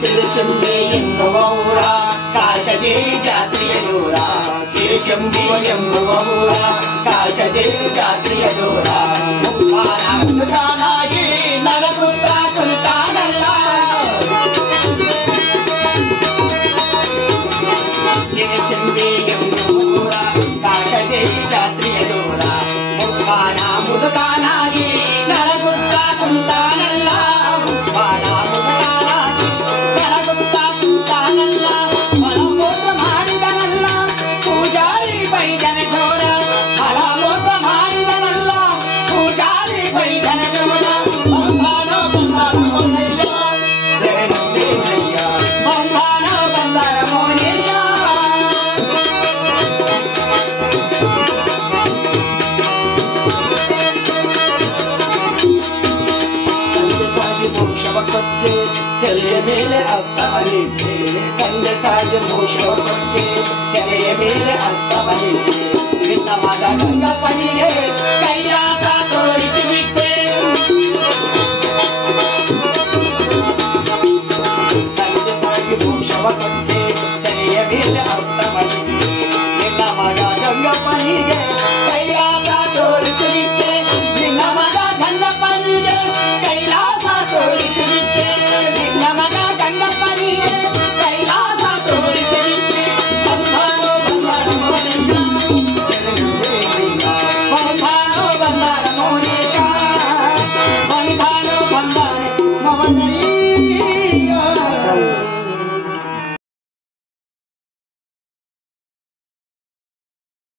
ಶಿರಶಂಭಿ ಎಂಬುವವರ ಕಾಶದೆ ಜಾತ್ರೆಯ ಜೋರ ಶಿರಶಂಭಿ ಎಂಬುವವರ ಕಾಶದೆ ಜಾತ್ರೆಯ ಜೋರ ಮುಖಾನಾಗಿ ನರಗುತ್ತಾ ಕುಂತಾನಲ್ಲ ಶಿರಶಂಭಿ ಎಂಬುವರ ಕಾಶದೆ ಜಾತ್ರೆಯ ಜೋರ ಮುಖಾನ ಮುದುಕಾನಾಗಿ ನರಗುತ್ತಾ ಕುಂತಾನಲ್ಲ ತೆರೆಯ ಮೇಲೆ ಅಸ್ತಮನಿದ್ದೆ ತಂದೆ ತಾಯಿಗೆ ಮೋಕ್ಷವ ಕೊಟ್ಟೆ ತೆರೆಯ ಮೇಲೆ ಅಸ್ತಮನಿದ್ದೆ ನಿನ್ನ ಮಗ ಗಂಗಪ್ಪನಿಗೆ ಕೈ